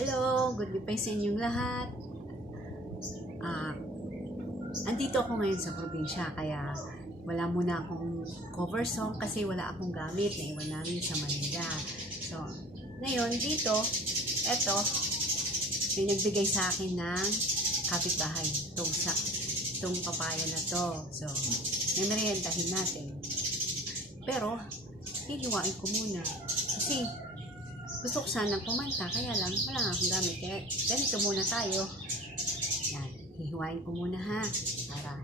Hello, good day sa inyong lahat. Andito ako ngayon sa probinsya kaya wala muna akong cover song kasi wala akong gamit na iwan namin sa Manila. So, ngayon dito, eto, may nagbigay sa akin ng kapitbahay, itong papaya na to. So, may merientahin natin. Pero, hihiwain ko muna kasi gusto ko sanang kumanta, kaya lang wala nga akong gamit. Kaya ganito muna tayo. Yan, hihiwain ko muna ha. Para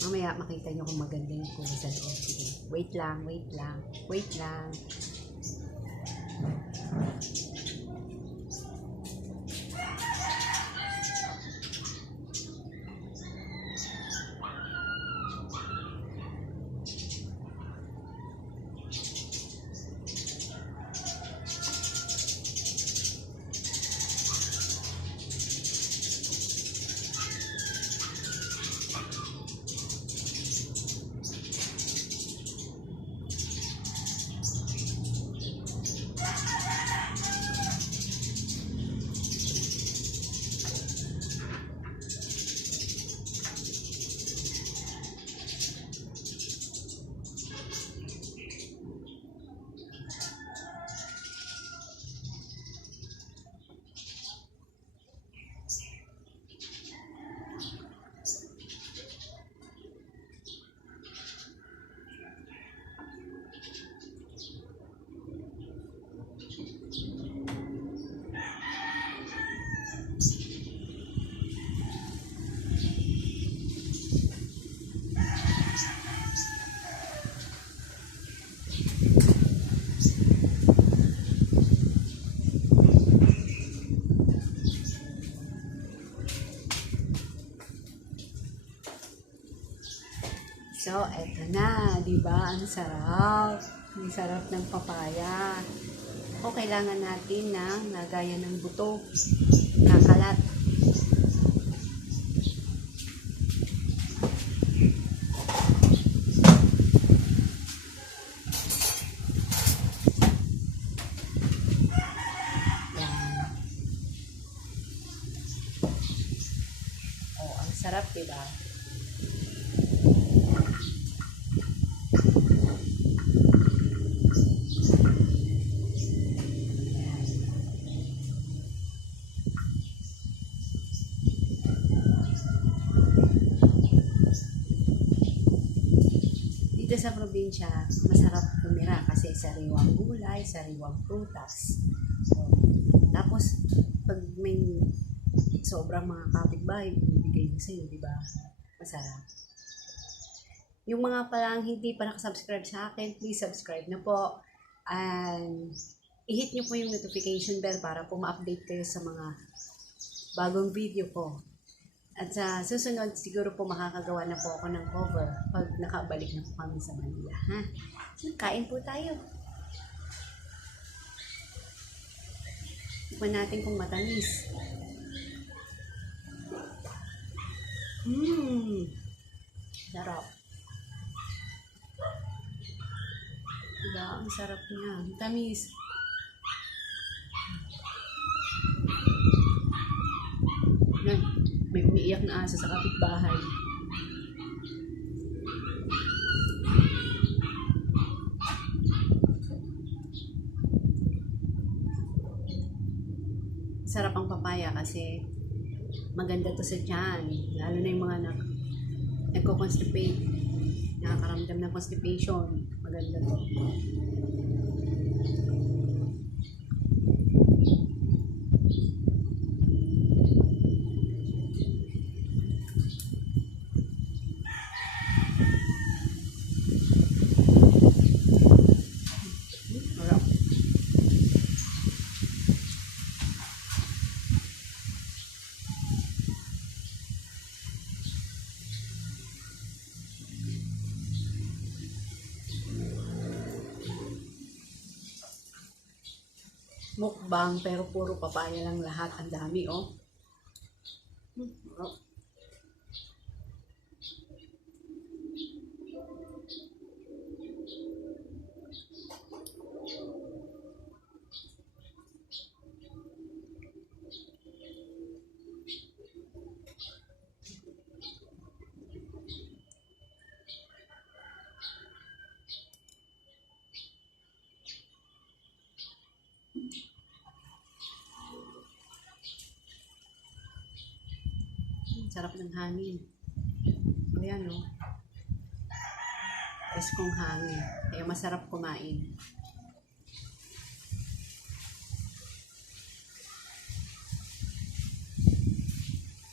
mamaya makita nyo kung maganda yung kulay sa loob. Sige, wait lang. So, eto na, di ba? Ang sarap. Ang sarap ng papaya. O, kailangan natin ng lagayan ng buto. Kakalat. Yan. O, ang sarap, di ba? Dito sa probinsya, masarap tumira kasi sariwang gulay, sariwang prutas. So, tapos, pag may sobrang mga kapitbahay, bibigay mo sa'yo, di ba? Masarap. Yung mga palang hindi pa nakasubscribe sa akin, please subscribe na po. And i-hit nyo po yung notification bell para po ma-update kayo sa mga bagong video ko. At sa susunod, siguro po makakagawa na po ako ng cover pag nakabalik na po kami sa Manila. Ha? So, kain po tayo. Tignan natin kung matamis. Sarap. Diba? Ang sarap niya. Tamis. Yan. May umiiyak na aso sa kapitbahay. Sarap ang papaya kasi maganda to sa tiyan. Lalo na yung mga nagko-constipate. Nakakaramdam ng constipation. Maganda to. Mukbang pero puro papaya lang lahat. Ang dami, oh. sarap ng hangin. Ayan o. Preskong hangin. Kaya masarap kumain.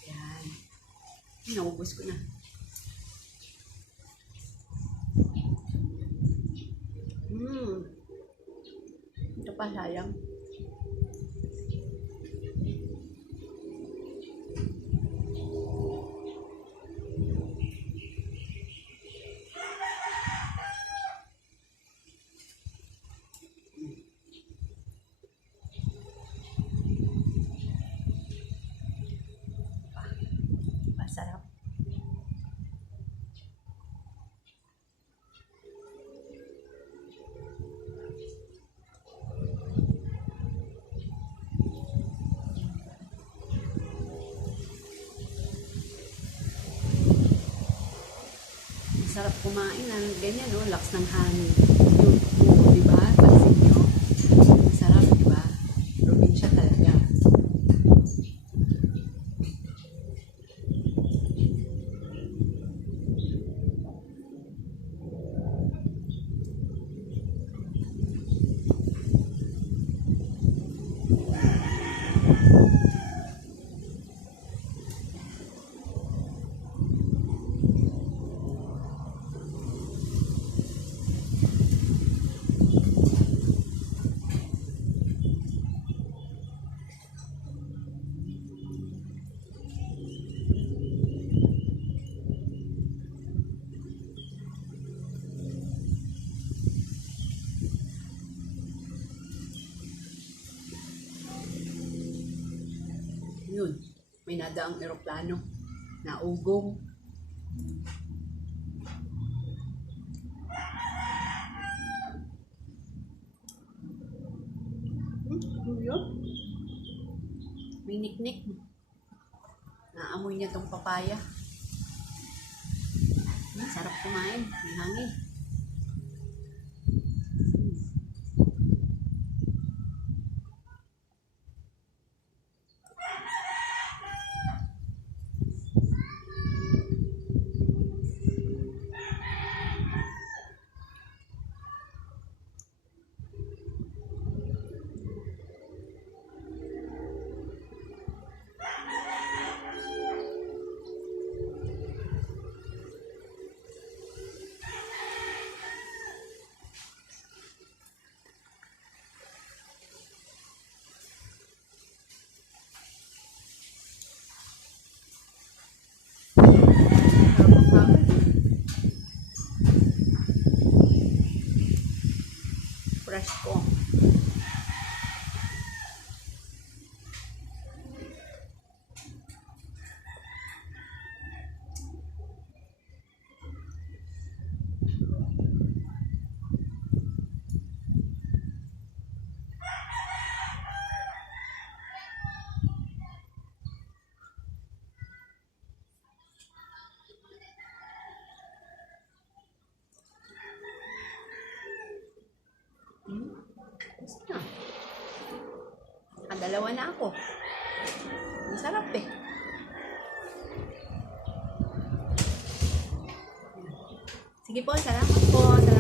Ayan. Naubos ko na. Ito pa, sayang. Masarap. Masarap kumain ng ganyan, no? Lakas ng hangin. Yung buo, di ba? Pansin nyo? Masarap, di ba? Probinsya talaga. Yun, may nadaang eroplano na ugong. Yun. May niknik. Naamoy niya tong papaya. Sarap kumain, may hangin. Presko. Dalawa na ako. Masarap eh. Sige po, salamat po.